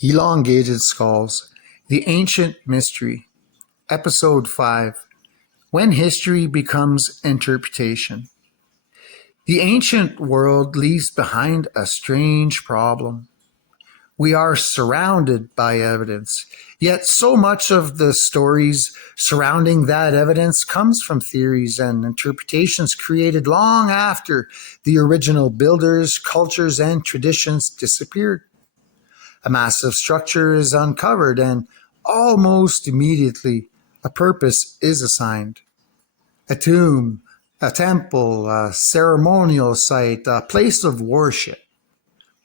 Elongated Skulls, The Ancient Mystery, Episode 5, When History Becomes Interpretation. The ancient world leaves behind a strange problem. We are surrounded by evidence, yet so much of the stories surrounding that evidence comes from theories and interpretations created long after the original builders, cultures, and traditions disappeared. A massive structure is uncovered and almost immediately a purpose is assigned. A tomb, a temple, a ceremonial site, a place of worship.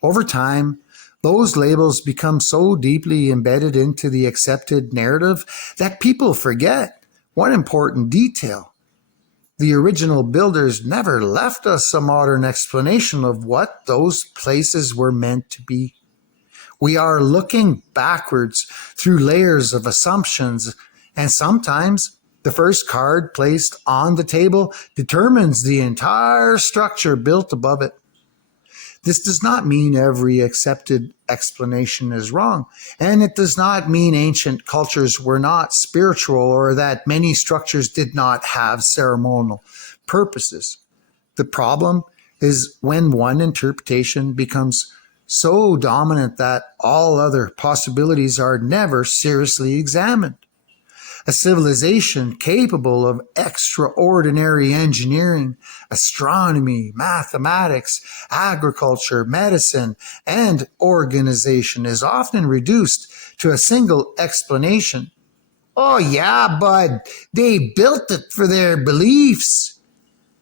Over time, those labels become so deeply embedded into the accepted narrative that people forget one important detail. The original builders never left us a modern explanation of what those places were meant to be. We are looking backwards through layers of assumptions, and sometimes the first card placed on the table determines the entire structure built above it. This does not mean every accepted explanation is wrong, and it does not mean ancient cultures were not spiritual or that many structures did not have ceremonial purposes. The problem is when one interpretation becomes so dominant that all other possibilities are never seriously examined. A civilization capable of extraordinary engineering, astronomy, mathematics, agriculture, medicine, and organization is often reduced to a single explanation. Oh yeah, bud, they built it for their beliefs.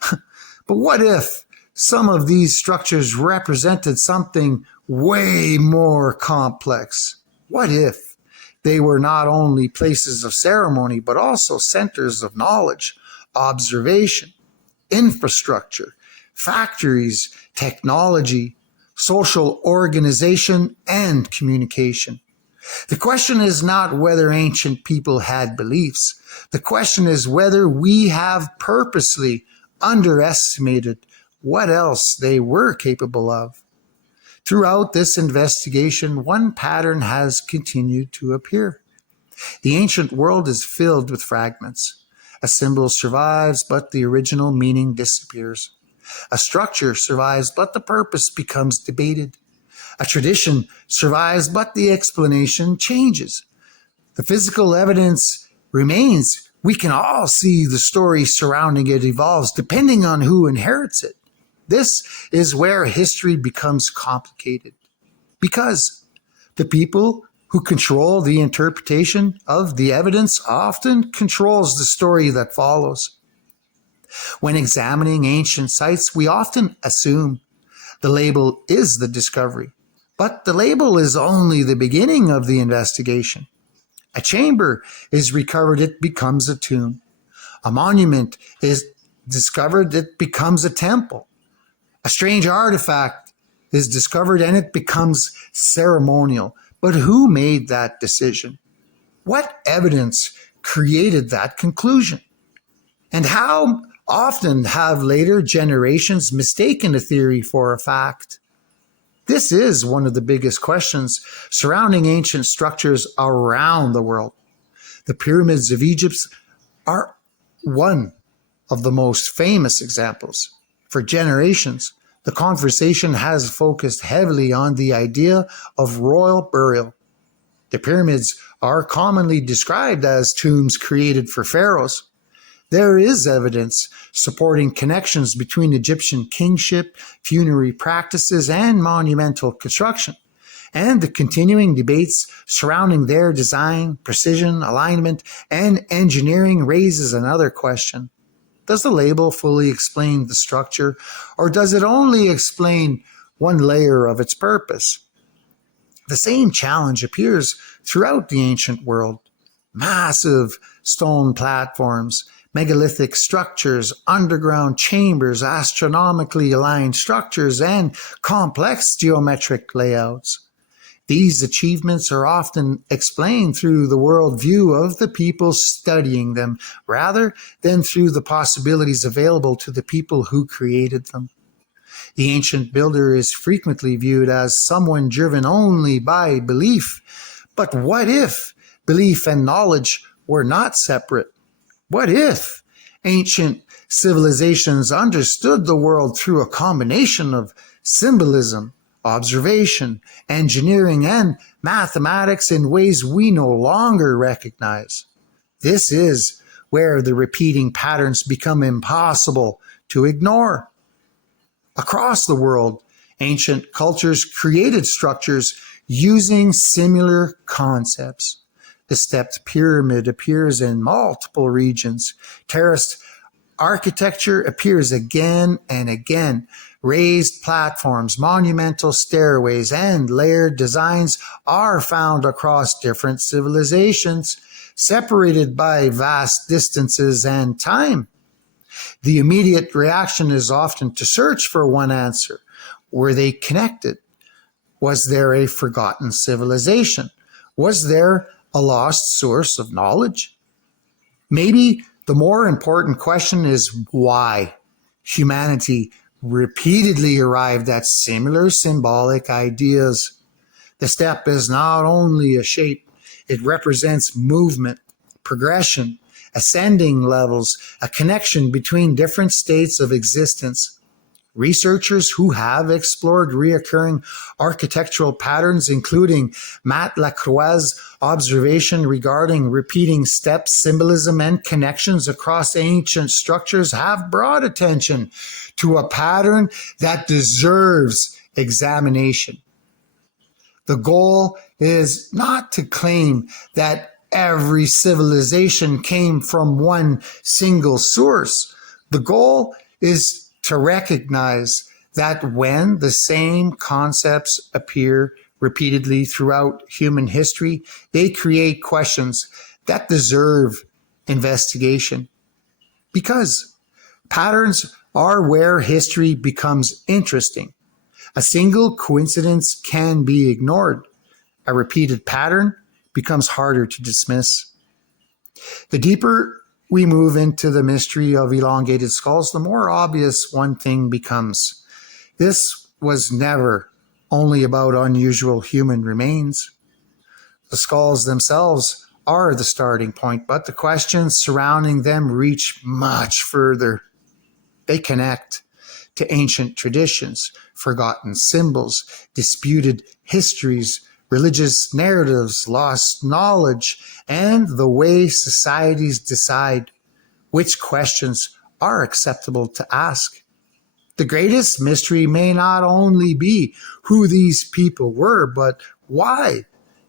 But what if some of these structures represented something way more complex? What if they were not only places of ceremony, but also centers of knowledge, observation, infrastructure, factories, technology, social organization, and communication? The question is not whether ancient people had beliefs. The question is whether we have purposely underestimated what else they were capable of. Throughout this investigation, one pattern has continued to appear. The ancient world is filled with fragments. A symbol survives, but the original meaning disappears. A structure survives, but the purpose becomes debated. A tradition survives, but the explanation changes. The physical evidence remains. We can all see the story surrounding it evolves depending on who inherits it. This is where history becomes complicated because the people who control the interpretation of the evidence often controls the story that follows. When examining ancient sites, we often assume the label is the discovery, but the label is only the beginning of the investigation. A chamber is recovered, it becomes a tomb. A monument is discovered, it becomes a temple. A strange artifact is discovered and it becomes ceremonial. But who made that decision? What evidence created that conclusion? And how often have later generations mistaken a theory for a fact? This is one of the biggest questions surrounding ancient structures around the world. The pyramids of Egypt are one of the most famous examples. For generations, the conversation has focused heavily on the idea of royal burial. The pyramids are commonly described as tombs created for pharaohs. There is evidence supporting connections between Egyptian kingship, funerary practices, and monumental construction, and the continuing debates surrounding their design, precision, alignment, and engineering raises another question. Does the label fully explain the structure, or does it only explain one layer of its purpose? The same challenge appears throughout the ancient world. Massive stone platforms, megalithic structures, underground chambers, astronomically aligned structures, and complex geometric layouts. These achievements are often explained through the worldview of the people studying them, rather than through the possibilities available to the people who created them. The ancient builder is frequently viewed as someone driven only by belief. But what if belief and knowledge were not separate? What if ancient civilizations understood the world through a combination of symbolism, observation, engineering, and mathematics in ways we no longer recognize? This is where the repeating patterns become impossible to ignore. Across the world, ancient cultures created structures using similar concepts. The stepped pyramid appears in multiple regions. Terraced architecture appears again and again. Raised platforms, monumental stairways, and layered designs are found across different civilizations, separated by vast distances and time. The immediate reaction is often to search for one answer. Were they connected? Was there a forgotten civilization? Was there a lost source of knowledge? Maybe the more important question is why humanity repeatedly arrived at similar symbolic ideas. The step is not only a shape, it represents movement, progression, ascending levels, a connection between different states of existence. Researchers who have explored recurring architectural patterns, including Matt Lacroix's observation regarding repeating steps, symbolism, and connections across ancient structures, have brought attention to a pattern that deserves examination. The goal is not to claim that every civilization came from one single source. The goal is to recognize that when the same concepts appear repeatedly throughout human history, they create questions that deserve investigation. Because patterns are where history becomes interesting. A single coincidence can be ignored. A repeated pattern becomes harder to dismiss. The deeper we move into the mystery of elongated skulls, the more obvious one thing becomes. This was never only about unusual human remains. The skulls themselves are the starting point, but the questions surrounding them reach much further. They connect to ancient traditions, forgotten symbols, disputed histories, religious narratives, lost knowledge, and the way societies decide which questions are acceptable to ask. The greatest mystery may not only be who these people were, but why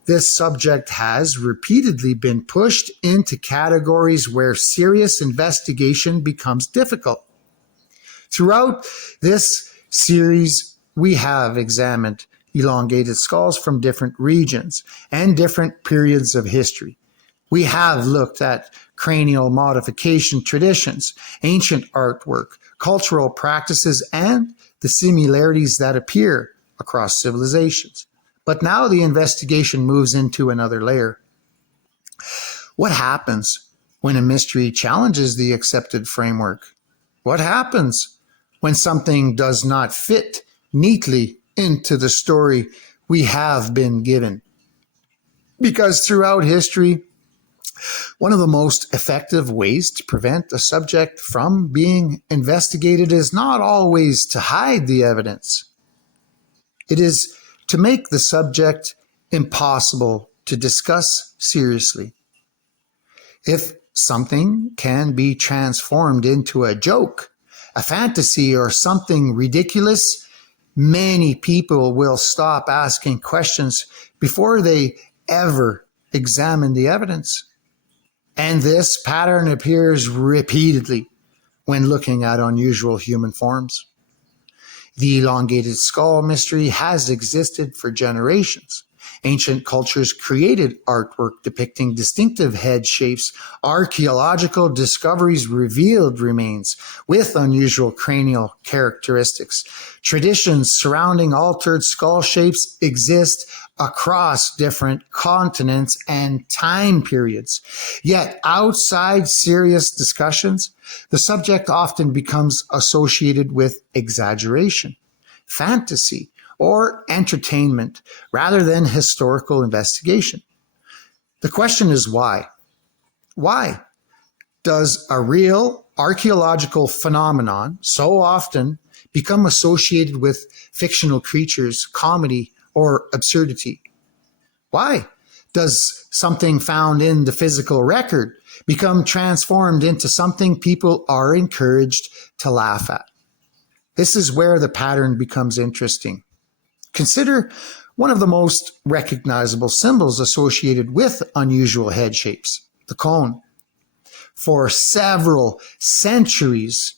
this subject has repeatedly been pushed into categories where serious investigation becomes difficult. Throughout this series, we have examined elongated skulls from different regions and different periods of history. We have looked at cranial modification traditions, ancient artwork, cultural practices, and the similarities that appear across civilizations. But now the investigation moves into another layer. What happens when a mystery challenges the accepted framework? What happens when something does not fit neatly into the story we have been given? Because throughout history, one of the most effective ways to prevent a subject from being investigated is not always to hide the evidence. It is to make the subject impossible to discuss seriously. If something can be transformed into a joke, a fantasy, or something ridiculous, many people will stop asking questions before they ever examine the evidence. And this pattern appears repeatedly when looking at unusual human forms. The elongated skull mystery has existed for generations. Ancient cultures created artwork depicting distinctive head shapes. Archaeological discoveries revealed remains with unusual cranial characteristics. Traditions surrounding altered skull shapes exist across different continents and time periods. Yet, outside serious discussions, the subject often becomes associated with exaggeration. fantasy, or entertainment rather than historical investigation. The question is why? Why does a real archaeological phenomenon so often become associated with fictional creatures, comedy, or absurdity? Why does something found in the physical record become transformed into something people are encouraged to laugh at? This is where the pattern becomes interesting. Consider one of the most recognizable symbols associated with unusual head shapes, the cone. For several centuries,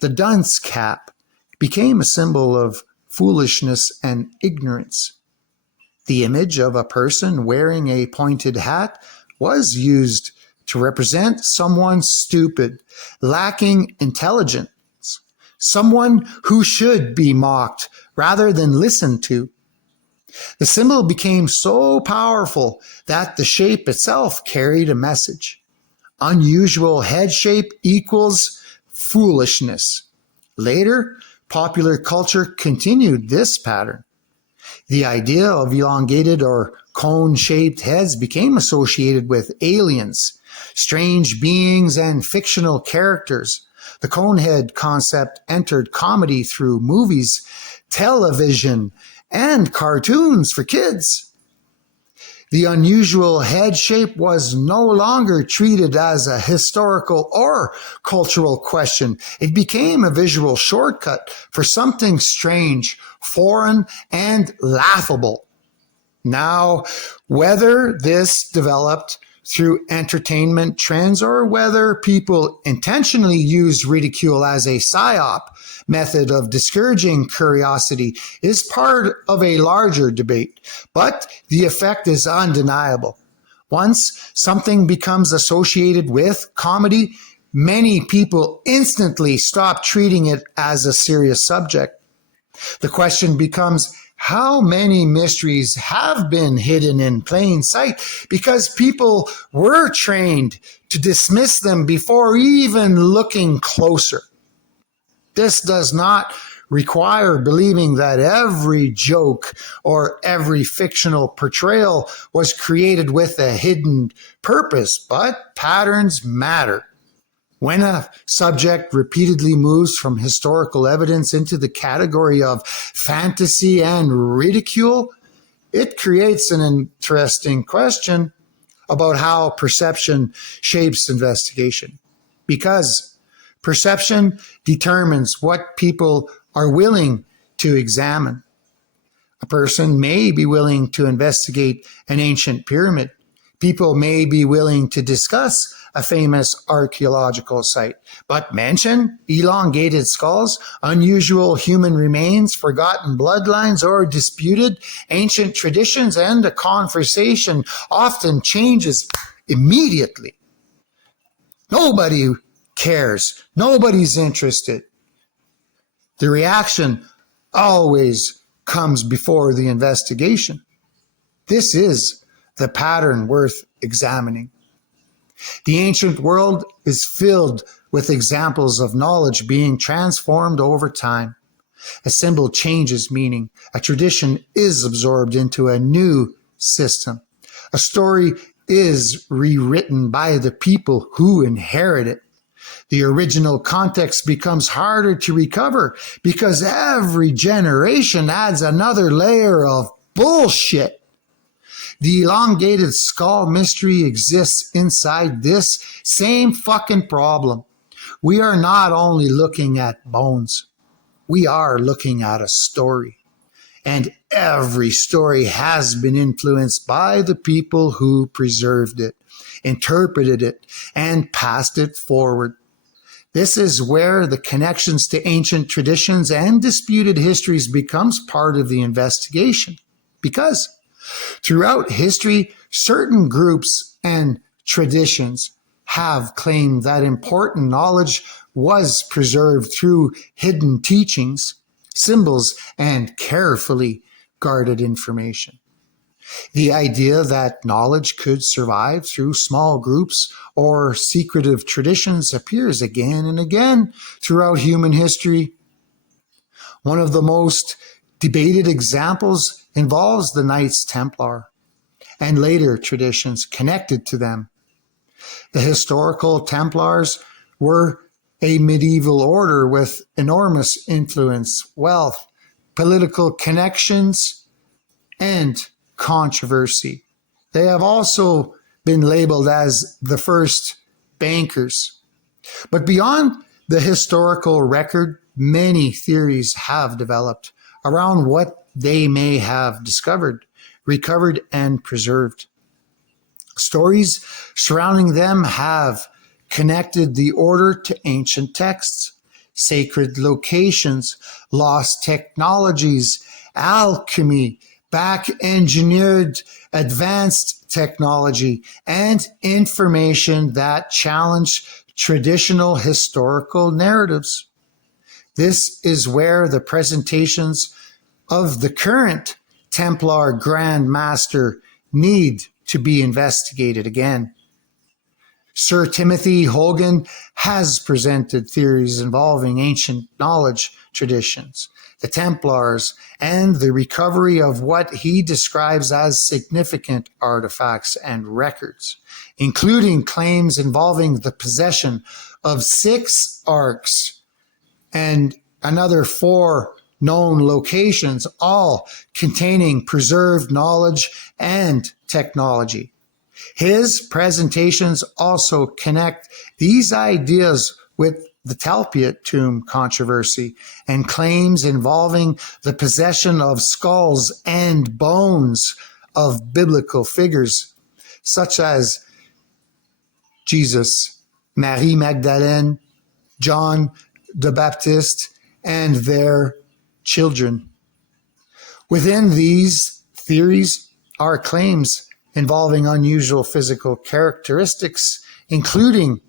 the dunce cap became a symbol of foolishness and ignorance. The image of a person wearing a pointed hat was used to represent someone stupid, lacking intelligence, someone who should be mocked rather than listened to. The symbol became so powerful that the shape itself carried a message. Unusual head shape equals foolishness. Later, popular culture continued this pattern. The idea of elongated or cone-shaped heads became associated with aliens, strange beings, and fictional characters. The cone head concept entered comedy through movies, television, and cartoons for kids. The unusual head shape was no longer treated as a historical or cultural question. It became a visual shortcut for something strange, foreign, and laughable. Now, whether this developed through entertainment trends or whether people intentionally used ridicule as a psyop method of discouraging curiosity is part of a larger debate, but the effect is undeniable. Once something becomes associated with comedy, many people instantly stop treating it as a serious subject. The question becomes, how many mysteries have been hidden in plain sight because people were trained to dismiss them before even looking closer? This does not require believing that every joke or every fictional portrayal was created with a hidden purpose, but patterns matter. When a subject repeatedly moves from historical evidence into the category of fantasy and ridicule, it creates an interesting question about how perception shapes investigation. Because perception determines what people are willing to examine. A person may be willing to investigate an ancient pyramid. People may be willing to discuss a famous archaeological site, but mention elongated skulls, unusual human remains, forgotten bloodlines, or disputed ancient traditions, and a conversation often changes immediately. Nobody cares. Nobody's interested. The reaction always comes before the investigation. This is the pattern worth examining. The ancient world is filled with examples of knowledge being transformed over time. A symbol changes meaning. A tradition is absorbed into a new system. A story is rewritten by the people who inherit it. The original context becomes harder to recover because every generation adds another layer of bullshit. The elongated skull mystery exists inside this same fucking problem. We are not only looking at bones, we are looking at a story. And every story has been influenced by the people who preserved it, interpreted it, and passed it forward. This is where the connections to ancient traditions and disputed histories becomes part of the investigation. Because throughout history, certain groups and traditions have claimed that important knowledge was preserved through hidden teachings, symbols, and carefully guarded information. The idea that knowledge could survive through small groups or secretive traditions appears again and again throughout human history. One of the most debated examples involves the Knights Templar and later traditions connected to them. The historical Templars were a medieval order with enormous influence, wealth, political connections, and controversy. They have also been labeled as the first bankers. But beyond the historical record, many theories have developed around what they may have discovered, recovered, and preserved. Stories surrounding them have connected the order to ancient texts, sacred locations, lost technologies, alchemy, back-engineered advanced technology, and information that challenge traditional historical narratives. This is where the presentations of the current Templar Grand Master need to be investigated again. Sir Timothy Hogan has presented theories involving ancient knowledge traditions, the Templars, and the recovery of what he describes as significant artifacts and records, including claims involving the possession of 6 arks and another 4 known locations, all containing preserved knowledge and technology. His presentations also connect these ideas with the Talpiot tomb controversy and claims involving the possession of skulls and bones of biblical figures such as Jesus, Marie Magdalene, John the Baptist, and their children. Within these theories are claims involving unusual physical characteristics, including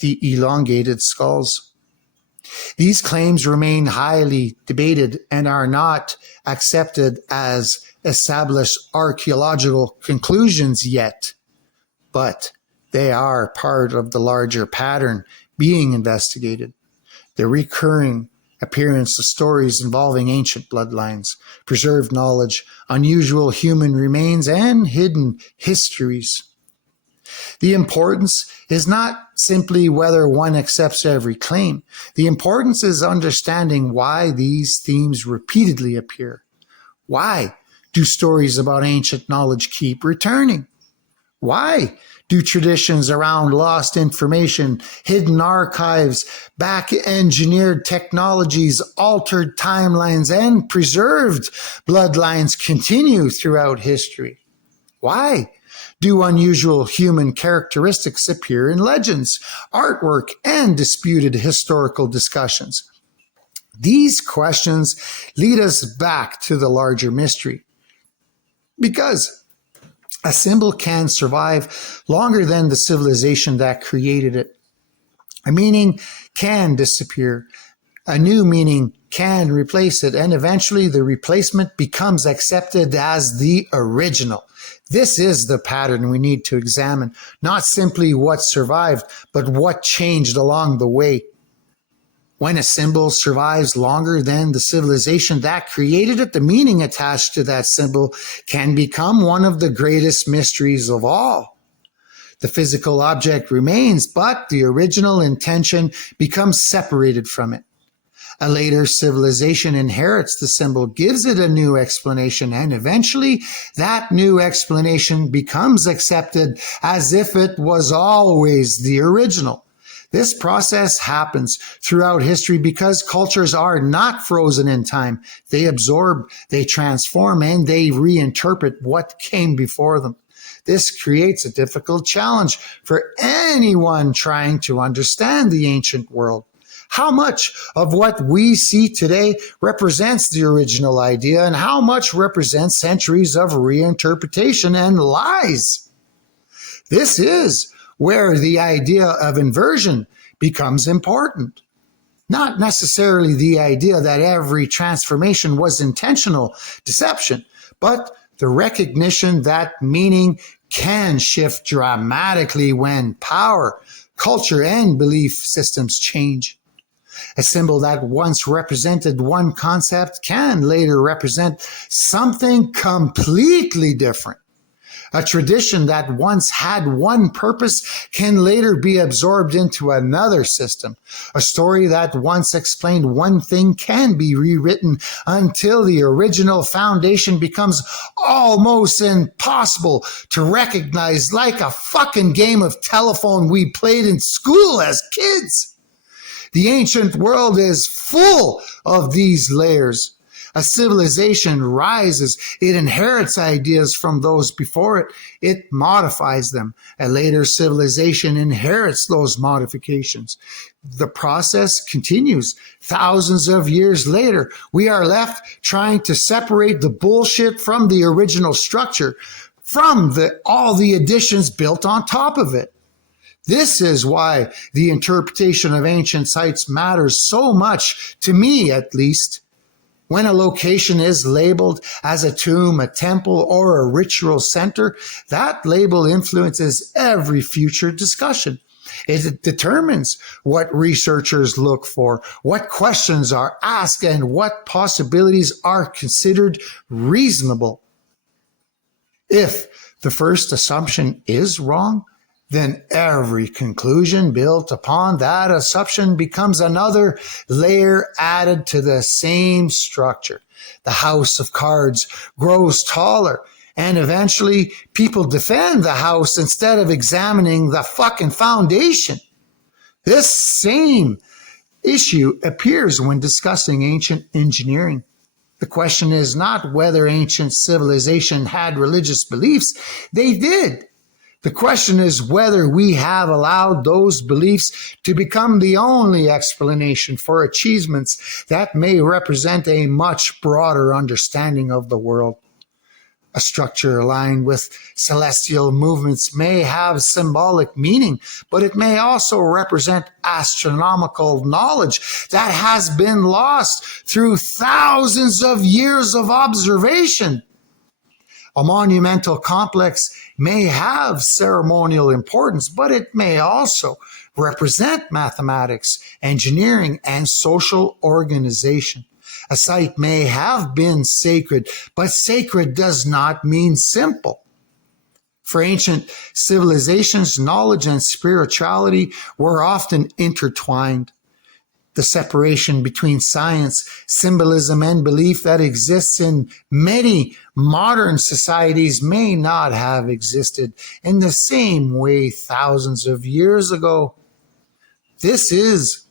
the elongated skulls. These claims remain highly debated and are not accepted as established archaeological conclusions yet, but they are part of the larger pattern being investigated. The recurring appearance of stories involving ancient bloodlines, preserved knowledge, unusual human remains, and hidden histories. The importance is not simply whether one accepts every claim. The importance is understanding why these themes repeatedly appear. Why do stories about ancient knowledge keep returning? Why do traditions around lost information, hidden archives, back-engineered technologies, altered timelines, and preserved bloodlines continue throughout history? Why do unusual human characteristics appear in legends, artwork, and disputed historical discussions? These questions lead us back to the larger mystery. Because a symbol can survive longer than the civilization that created it. A meaning can disappear. A new meaning can replace it, and eventually the replacement becomes accepted as the original. This is the pattern we need to examine, not simply what survived, but what changed along the way. When a symbol survives longer than the civilization that created it, the meaning attached to that symbol can become one of the greatest mysteries of all. The physical object remains, but the original intention becomes separated from it. A later civilization inherits the symbol, gives it a new explanation, and eventually that new explanation becomes accepted as if it was always the original. This process happens throughout history because cultures are not frozen in time. They absorb, they transform, and they reinterpret what came before them. This creates a difficult challenge for anyone trying to understand the ancient world. How much of what we see today represents the original idea, and how much represents centuries of reinterpretation and lies? This is where the idea of inversion becomes important. Not necessarily the idea that every transformation was intentional deception, but the recognition that meaning can shift dramatically when power, culture, and belief systems change. A symbol that once represented one concept can later represent something completely different. A tradition that once had one purpose can later be absorbed into another system. A story that once explained one thing can be rewritten until the original foundation becomes almost impossible to recognize, like a fucking game of telephone we played in school as kids. The ancient world is full of these layers. A civilization rises, it inherits ideas from those before it, it modifies them. A later civilization inherits those modifications. The process continues. Thousands of years later, we are left trying to separate the bullshit from the original structure, from all the additions built on top of it. This is why the interpretation of ancient sites matters so much, to me at least. When a location is labeled as a tomb, a temple, or a ritual center, that label influences every future discussion. It determines what researchers look for, what questions are asked, and what possibilities are considered reasonable. If the first assumption is wrong, then every conclusion built upon that assumption becomes another layer added to the same structure. The house of cards grows taller, and eventually people defend the house instead of examining the fucking foundation. This same issue appears when discussing ancient engineering. The question is not whether ancient civilization had religious beliefs. They did. The question is whether we have allowed those beliefs to become the only explanation for achievements that may represent a much broader understanding of the world. A structure aligned with celestial movements may have symbolic meaning, but it may also represent astronomical knowledge that has been lost through thousands of years of observation. A monumental complex may have ceremonial importance, but it may also represent mathematics, engineering, and social organization. A site may have been sacred, but sacred does not mean simple. For ancient civilizations, knowledge and spirituality were often intertwined. The separation between science, symbolism, and belief that exists in many modern societies may not have existed in the same way thousands of years ago. This is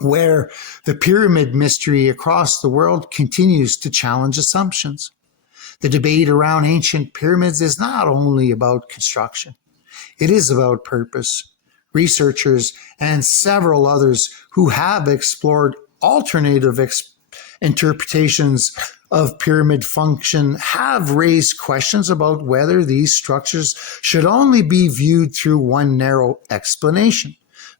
where the pyramid mystery across the world continues to challenge assumptions. The debate around ancient pyramids is not only about construction, it is about purpose. Researchers and several others who have explored alternative interpretations of pyramid function have raised questions about whether these structures should only be viewed through one narrow explanation.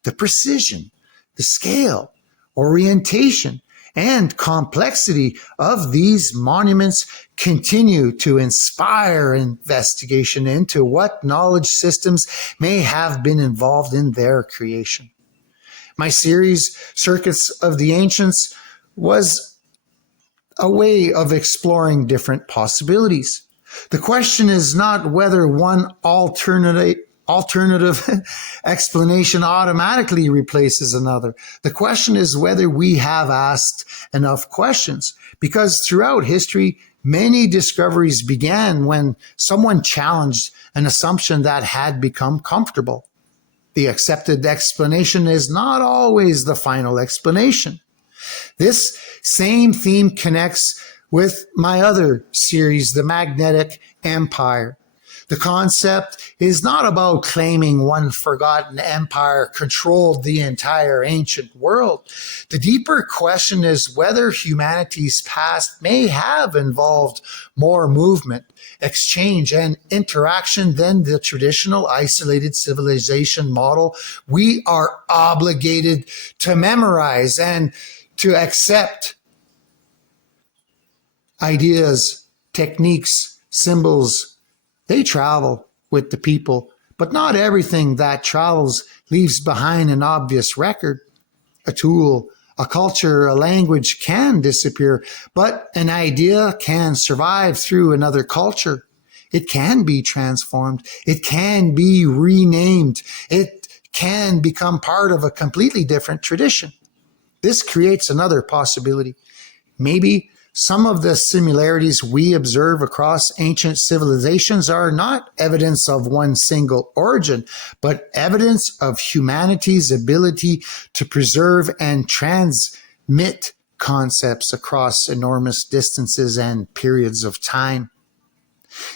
The precision, the scale, orientation, and complexity of these monuments continue to inspire investigation into what knowledge systems may have been involved in their creation. My series, Circuits of the Ancients, was a way of exploring different possibilities. The question is not whether one alternative explanation automatically replaces another. The question is whether we have asked enough questions, because throughout history, many discoveries began when someone challenged an assumption that had become comfortable. The accepted explanation is not always the final explanation. This same theme connects with my other series, The Magnetic Empire. The concept is not about claiming one forgotten empire controlled the entire ancient world. The deeper question is whether humanity's past may have involved more movement, exchange, and interaction than the traditional isolated civilization model we are obligated to memorize and to accept. Ideas, techniques, symbols, they travel with the people, but not everything that travels leaves behind an obvious record. A tool, A culture, a language can disappear, but an idea can survive through another culture. It can be transformed. It can be renamed. It can become part of a completely different tradition. This creates another possibility. Maybe some of the similarities we observe across ancient civilizations are not evidence of one single origin, but evidence of humanity's ability to preserve and transmit concepts across enormous distances and periods of time.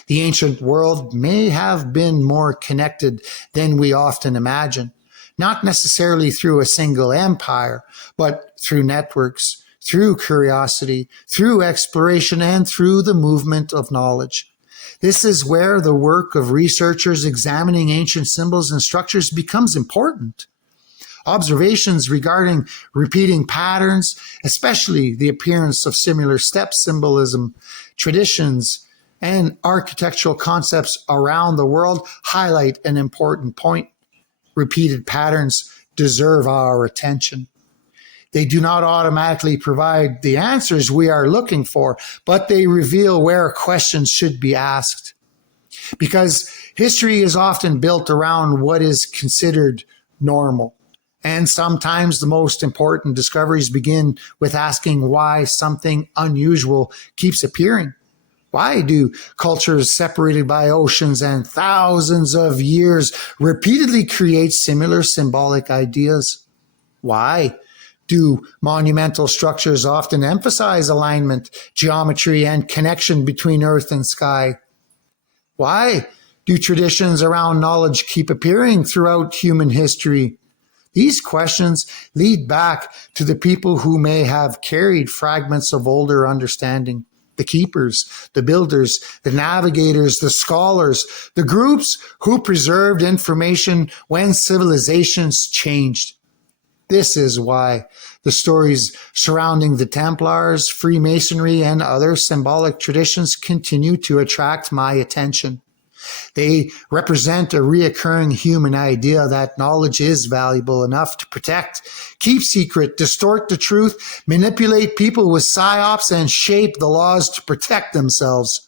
The ancient world may have been more connected than we often imagine, not necessarily through a single empire, but through networks, through curiosity, through exploration, and through the movement of knowledge. This is where the work of researchers examining ancient symbols and structures becomes important. Observations regarding repeating patterns, especially the appearance of similar step symbolism, traditions, and architectural concepts around the world highlight an important point. Repeated patterns deserve our attention. They do not automatically provide the answers we are looking for, but they reveal where questions should be asked. Because history is often built around what is considered normal. And sometimes the most important discoveries begin with asking why something unusual keeps appearing. Why do cultures separated by oceans and thousands of years repeatedly create similar symbolic ideas? Why do monumental structures often emphasize alignment, geometry, and connection between earth and sky? Why do traditions around knowledge keep appearing throughout human history? These questions lead back to the people who may have carried fragments of older understanding. The keepers, the builders, the navigators, the scholars, the groups who preserved information when civilizations changed. This is why the stories surrounding the Templars, Freemasonry, and other symbolic traditions continue to attract my attention. They represent a reoccurring human idea that knowledge is valuable enough to protect, keep secret, distort the truth, manipulate people with psyops, and shape the laws to protect themselves.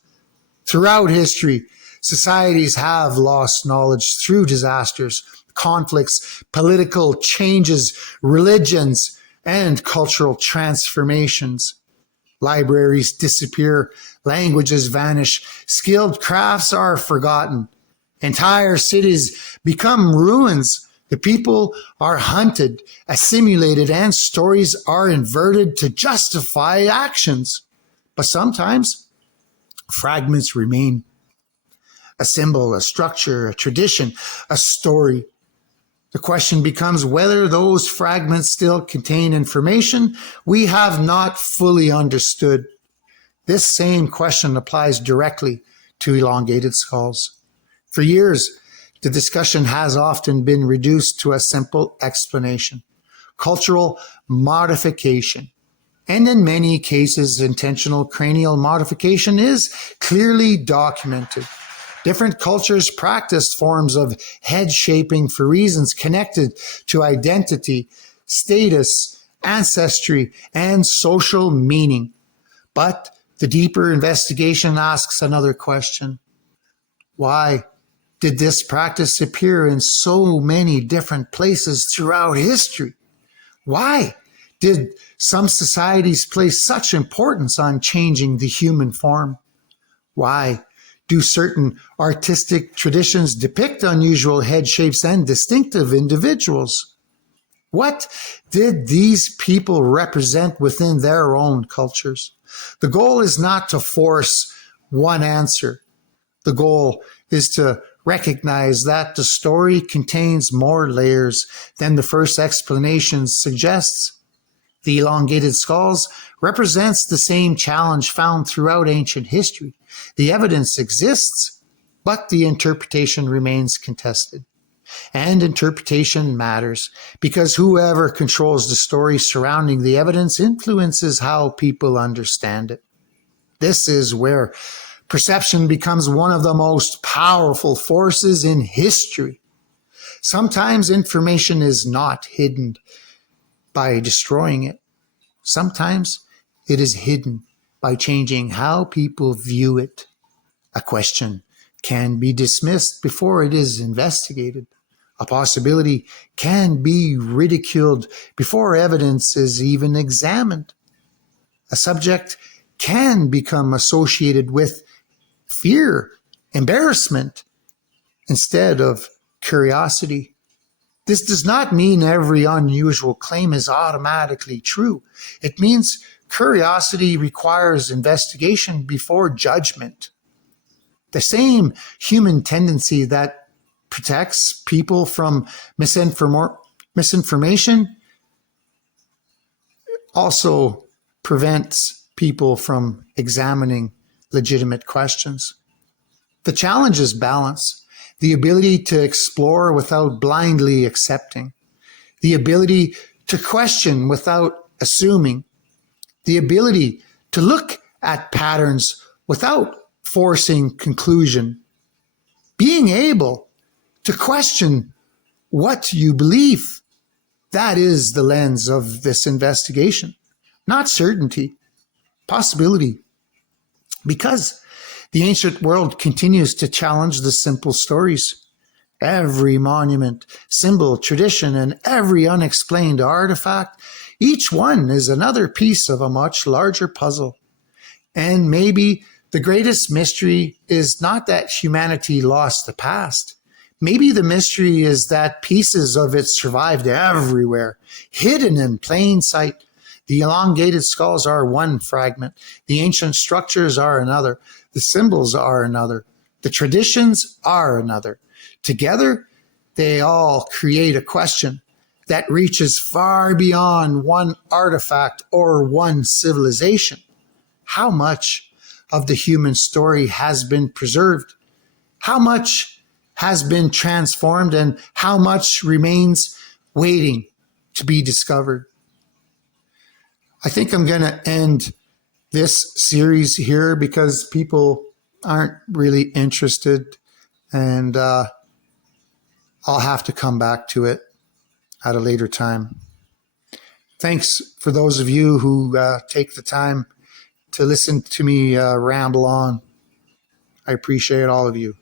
Throughout history, societies have lost knowledge through disasters, conflicts, political changes, religions, and cultural transformations. Libraries disappear, languages vanish, skilled crafts are forgotten. Entire cities become ruins. The people are hunted, assimilated, and stories are inverted to justify actions. But sometimes fragments remain. A symbol, a structure, a tradition, a story. The question becomes whether those fragments still contain information we have not fully understood. This same question applies directly to elongated skulls. For years, the discussion has often been reduced to a simple explanation: cultural modification. And in many cases, intentional cranial modification is clearly documented. Different cultures practiced forms of head shaping for reasons connected to identity, status, ancestry, and social meaning. But the deeper investigation asks another question. Why did this practice appear in so many different places throughout history? Why did some societies place such importance on changing the human form? Why do certain artistic traditions depict unusual head shapes and distinctive individuals? What did these people represent within their own cultures? The goal is not to force one answer. The goal is to recognize that the story contains more layers than the first explanation suggests. The elongated skulls represents the same challenge found throughout ancient history. The evidence exists, but the interpretation remains contested. And interpretation matters because whoever controls the story surrounding the evidence influences how people understand it. This is where perception becomes one of the most powerful forces in history. Sometimes information is not hidden by destroying it. Sometimes it is hidden by changing how people view it. A question can be dismissed before it is investigated. A possibility can be ridiculed before evidence is even examined. A subject can become associated with fear, embarrassment, instead of curiosity. This does not mean every unusual claim is automatically true. It means curiosity requires investigation before judgment. The same human tendency that protects people from misinformation also prevents people from examining legitimate questions. The challenge is balance, the ability to explore without blindly accepting, the ability to question without assuming, the ability to look at patterns without forcing conclusion, being able to question what you believe. That is the lens of this investigation, not certainty, possibility. Because the ancient world continues to challenge the simple stories. Every monument, symbol, tradition, and every unexplained artifact, each one is another piece of a much larger puzzle. And maybe the greatest mystery is not that humanity lost the past. Maybe the mystery is that pieces of it survived everywhere, hidden in plain sight. The elongated skulls are one fragment. The ancient structures are another. The symbols are another. The traditions are another. Together, they all create a question that reaches far beyond one artifact or one civilization. How much of the human story has been preserved? How much has been transformed, and how much remains waiting to be discovered? I think I'm going to end this series here because people aren't really interested, and I'll have to come back to it at a later time. Thanks for those of you who take the time to listen to me ramble on. I appreciate all of you.